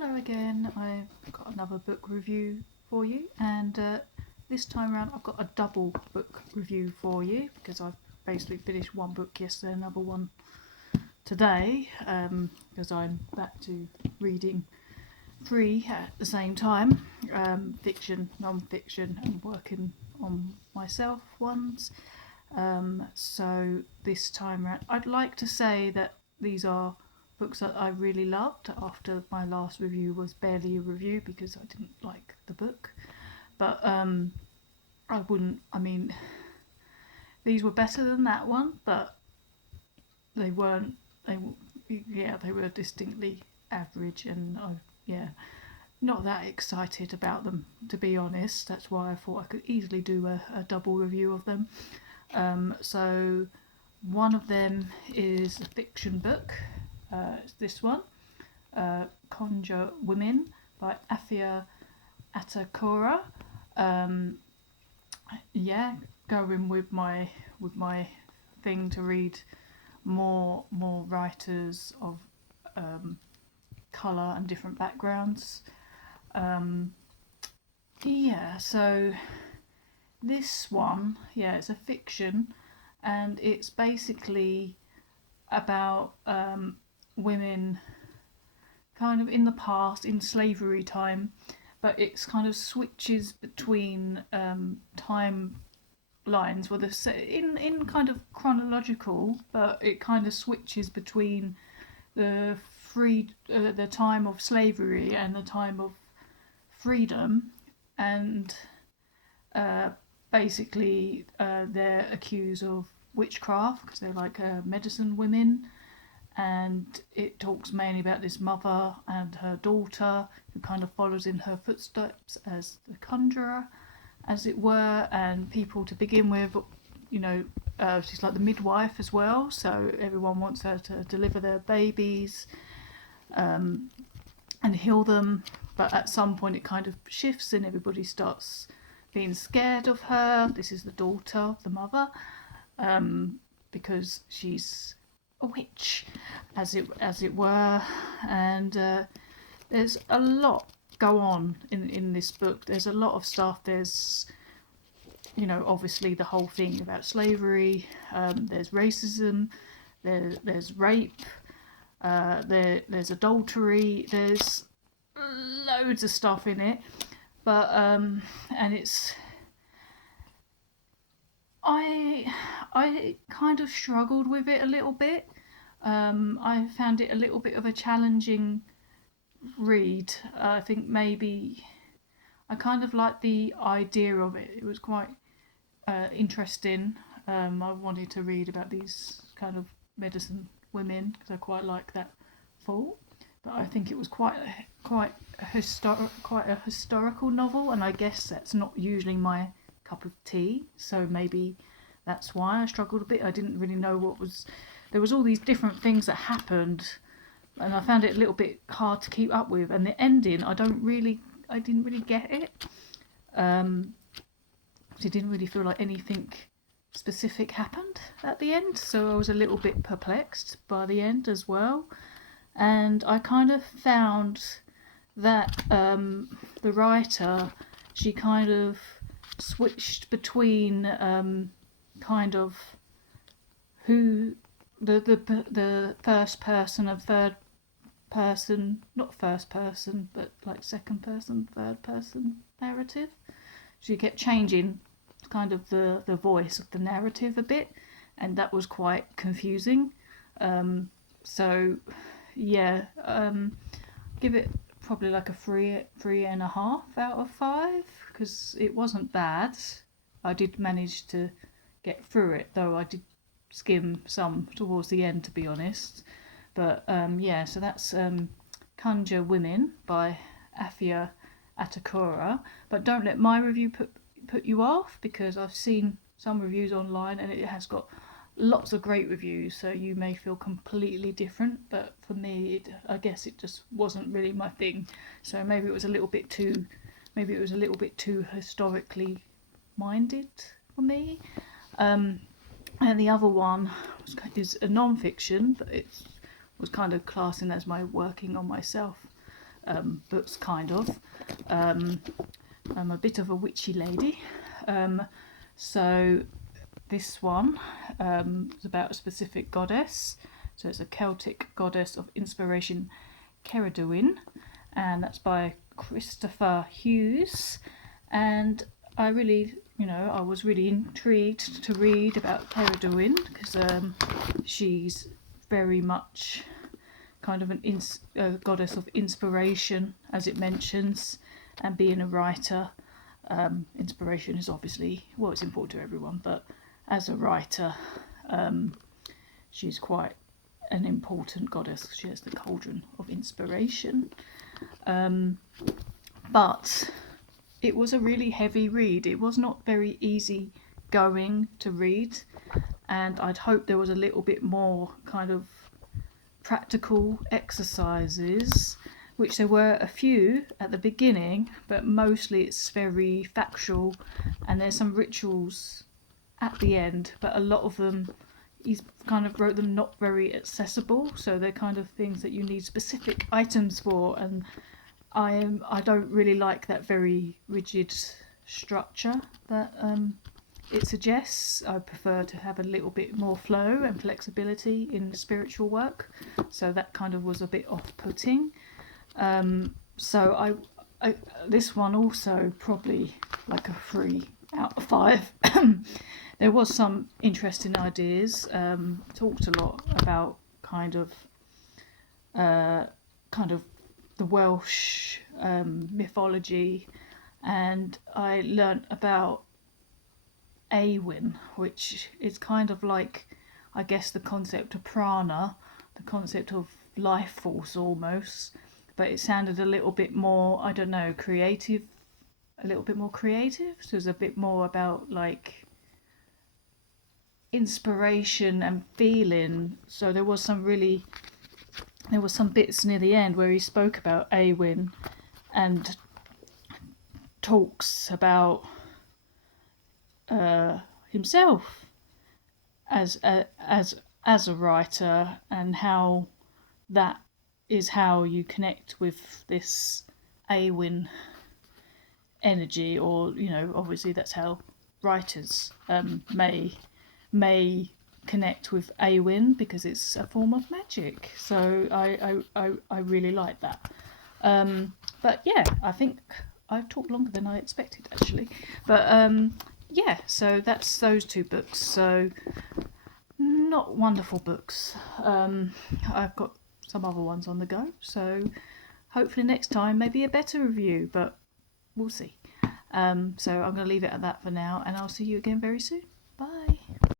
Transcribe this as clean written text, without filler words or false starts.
Hello again, I've got another book review for you, and this time around I've got a double book review for you because I've basically finished one book yesterday, another one today, because I'm back to reading three at the same time, fiction, non-fiction, and working on myself ones. So this time around I'd like to say that these are books that I really loved after my last review was barely a review because I didn't like the book, but these were better than that one, but they were distinctly average, and not that excited about them, to be honest. That's why I thought I could easily do a double review of them. So one of them is a fiction book. It's this one, Conjure Women by Afia Atakora. Going with my thing to read more writers of colour and different backgrounds. So this one, it's a fiction, and it's basically about women kind of in the past, in slavery time, but it's kind of switches between timelines, where they're in kind of chronological, but it kind of switches between the time of slavery and the time of freedom, and basically they're accused of witchcraft because they're like medicine women, and it talks mainly about this mother and her daughter who kind of follows in her footsteps as the conjurer, as it were, and people to begin with, she's like the midwife as well, so everyone wants her to deliver their babies and heal them, but at some point it kind of shifts and everybody starts being scared of her. This is the daughter of the mother, because she's a witch, as it were, and there's a lot go on in this book. There's a lot of stuff. There's obviously the whole thing about slavery, there's racism, there's rape, there's adultery, there's loads of stuff in it, but and it's I kind of struggled with it a little bit. I found it a little bit of a challenging read. I think maybe I kind of liked the idea of it. It was quite interesting. I wanted to read about these kind of medicine women because I quite like that thought. But I think it was quite a historical novel, and I guess that's not usually my cup of tea, so maybe that's why I struggled a bit. I didn't really know there was all these different things that happened, and I found it a little bit hard to keep up with, and the ending I didn't really get it. It didn't really feel like anything specific happened at the end, so I was a little bit perplexed by the end as well. And I kind of found that the writer, she kind of switched between kind of who the first person and third person, not first person, but like second person, third person narrative. She kept changing kind of the voice of the narrative a bit, and that was quite confusing. Give it probably like a 3.5 out of 5, because it wasn't bad. I did manage to get through it, though I did skim some towards the end, to be honest. But so that's Conjure Women by Afia Atakora. But don't let my review put you off, because I've seen some reviews online and it has got lots of great reviews, so you may feel completely different, but for me I guess it just wasn't really my thing. So maybe it was a little bit too historically minded for me. And the other one is a non-fiction, but it was kind of classing as my working on myself books, kind of. I'm a bit of a witchy lady. So this one is about a specific goddess. So it's a Celtic goddess of inspiration, Cerridwen, and that's by Kristoffer Hughes. And I really, I was really intrigued to read about Cerridwen because she's very much kind of a goddess of inspiration, as it mentions, and being a writer. Inspiration is obviously, well, it's important to everyone, but as a writer, she's quite an important goddess. She has the cauldron of inspiration. But it was a really heavy read. It was not very easy going to read, and I'd hoped there was a little bit more kind of practical exercises, which there were a few at the beginning, but mostly it's very factual, and there's some rituals at the end, but a lot of them he's kind of wrote them not very accessible, so they're kind of things that you need specific items for, and I don't really like that very rigid structure that it suggests. I prefer to have a little bit more flow and flexibility in spiritual work, so that kind of was a bit off-putting. So I this one also probably like a 3 out of 5. There was some interesting ideas. Talked a lot about kind of the Welsh mythology, and I learnt about Awyn, which is kind of like, I guess, the concept of prana, the concept of life force almost, but it sounded a little bit more, I don't know, creative, a little bit more creative. So it was a bit more about like inspiration and feeling. So there was some bits near the end where he spoke about Awyn and talks about himself as a writer, and how that is how you connect with this Awyn energy, or obviously that's how writers may connect with Awyn, because it's a form of magic. So I really like that. But yeah, I think I've talked longer than I expected actually. But yeah, so that's those 2 books. So not wonderful books. I've got some other ones on the go, so hopefully next time maybe a better review, but we'll see. So I'm going to leave it at that for now, and I'll see you again very soon. Bye.